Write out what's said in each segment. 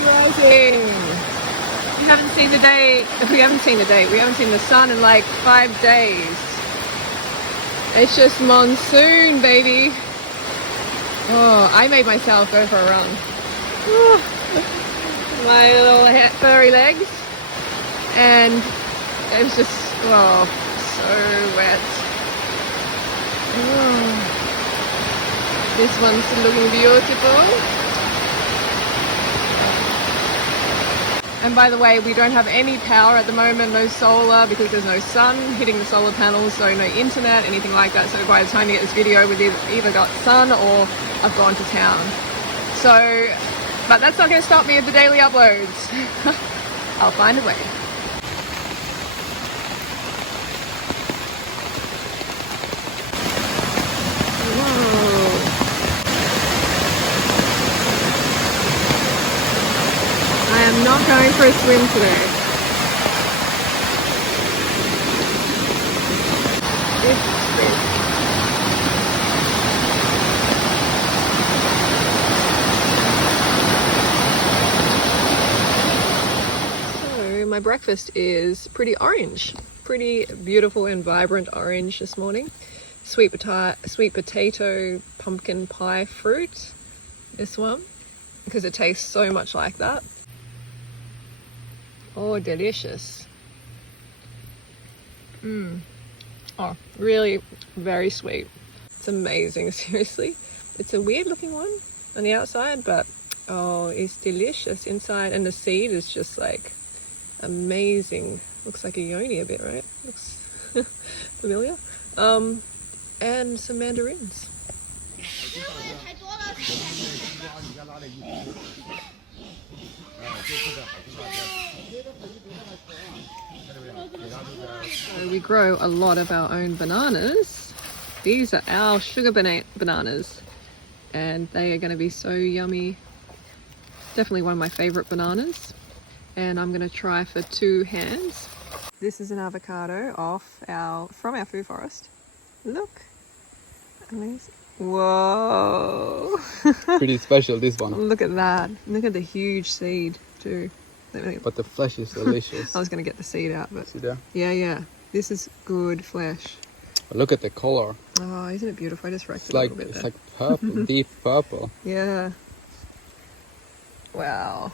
rising. We haven't seen the day. We haven't seen the day. We haven't seen the sun in like 5 days. It's just monsoon, baby. Oh, I made myself go for a run. My little furry legs, and it's just so wet. This one's looking beautiful. And by the way, we don't have any power at the moment, no solar, because there's no sun hitting the solar panels, so no internet, anything like that. So by the time you get this video, we've either got sun or I've gone to town. So, but that's not going to stop me at the daily uploads. I'll find a way. I'm not going for a swim today. So my breakfast is pretty orange, pretty beautiful and vibrant orange this morning. Sweet potato pumpkin pie fruit, this one, because it tastes so much like that. Oh, delicious. Oh, really very sweet. It's amazing, seriously. It's a weird looking one on the outside, but oh, it's delicious inside, and the seed is just like amazing. Looks like a yoni a bit, right? Looks familiar. And some mandarins. So we grow a lot of our own bananas. These are our sugar bananas, and they are going to be so yummy. Definitely one of my favorite bananas, and I'm going to try for 2 hands. This is an avocado from our food forest. Look, amazing. Whoa. Pretty special, this one. Look at that. Look at the huge seed too. But the flesh is delicious. I was going to get the seed out, but see there? Yeah. This is good flesh. Look at the color. Oh, isn't it beautiful? I just wrecked it a little bit It's there. like purple, deep purple. Yeah. Wow.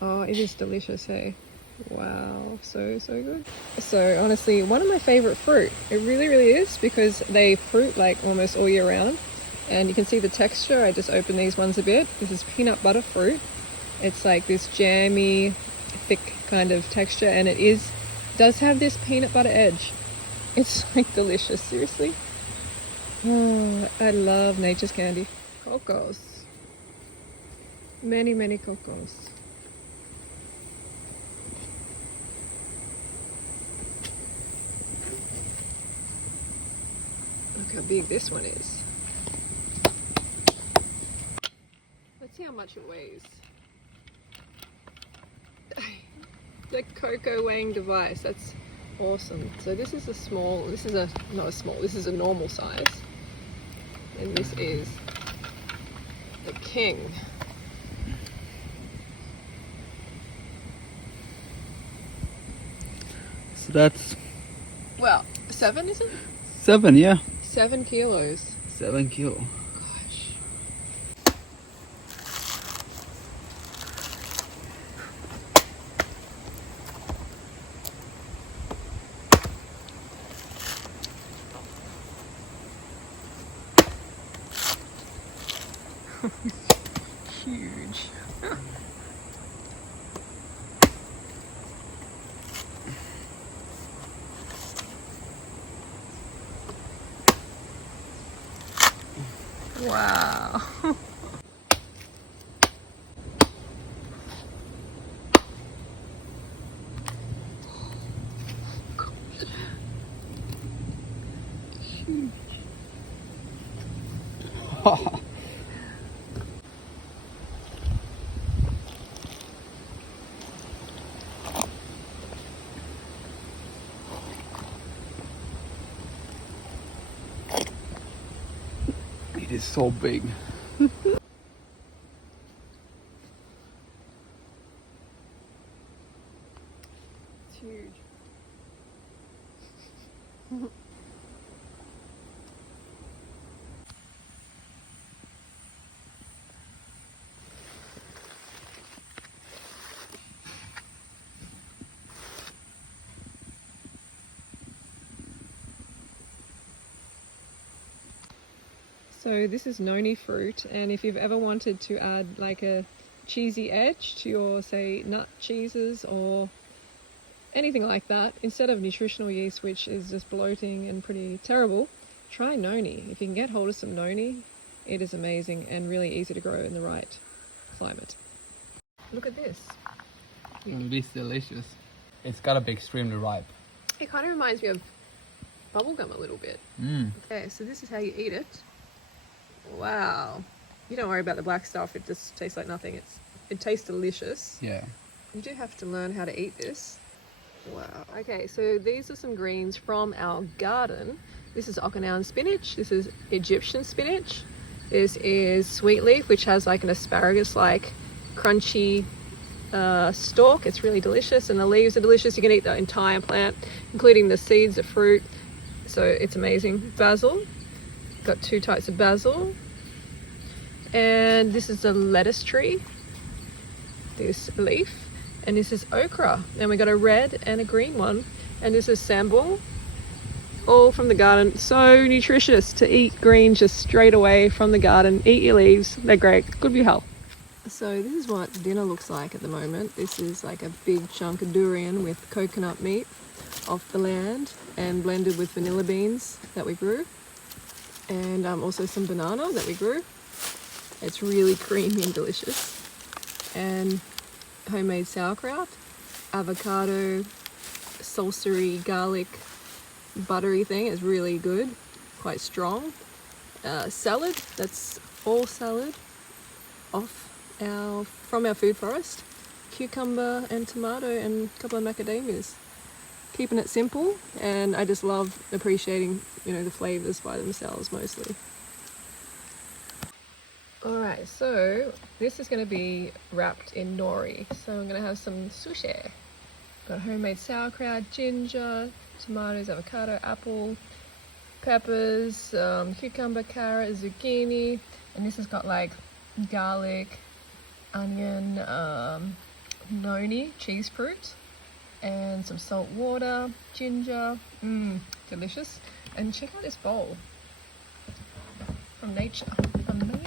Oh, it is delicious, hey? Wow, so good. So honestly, one of my favorite fruit. It really is, because they fruit like almost all year round. And you can see the texture. I just opened these ones a bit. This is peanut butter fruit. It's like this jammy, thick kind of texture, and it does have this peanut butter edge. It's like delicious, seriously. Oh, I love nature's candy. Cocos. Many cocos. Look how big this one is. Let's see how much it weighs. The cocoa weighing device, that's awesome. So this is this is a normal size. And this is the king. So that's... Well, 7, is it? 7, yeah. 7 kilos. 7 kilo. Gosh. Huge. Wow. Huge. It is so big. So this is noni fruit, and if you've ever wanted to add like a cheesy edge to your, say, nut cheeses or anything like that, instead of nutritional yeast, which is just bloating and pretty terrible, try noni. If you can get hold of some noni, it is amazing and really easy to grow in the right climate. Look at this. It is delicious. It's gotta be extremely ripe. It kind of reminds me of bubblegum a little bit. Okay, so this is how you eat it. Wow. You don't worry about the black stuff, it just tastes like nothing. It tastes delicious. Yeah. You do have to learn how to eat this. Wow. Okay, so these are some greens from our garden. This is Okinawan spinach. This is Egyptian spinach. This is sweet leaf, which has like an asparagus-like crunchy stalk. It's really delicious, and the leaves are delicious. You can eat the entire plant, including the seeds, the fruit. So it's amazing. Basil. Got 2 types of basil. And this is a lettuce tree. This leaf. And this is okra. And we got a red and a green one. And this is sambal. All from the garden. So nutritious to eat green just straight away from the garden. Eat your leaves. They're great. Good for your health. So this is what dinner looks like at the moment. This is like a big chunk of durian with coconut meat off the land and blended with vanilla beans that we grew. And also some banana that we grew. It's really creamy and delicious. And homemade sauerkraut, avocado, salsa-y, garlic, buttery thing. It's really good, quite strong. Salad, that's all salad from our food forest. Cucumber and tomato and a couple of macadamias. Keeping it simple, and I just love appreciating, the flavors by themselves mostly. Alright, so this is going to be wrapped in nori. So I'm going to have some sushi. Got homemade sauerkraut, ginger, tomatoes, avocado, apple, peppers, cucumber, carrot, zucchini, and this has got like garlic, onion, noni, cheese fruit, and some salt water, ginger. Delicious. And check out this bowl from nature. Amazing.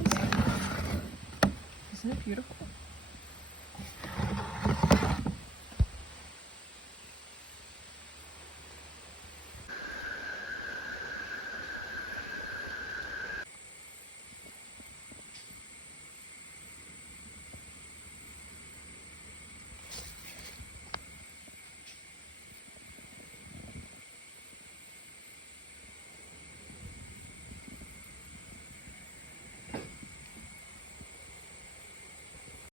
Isn't it beautiful?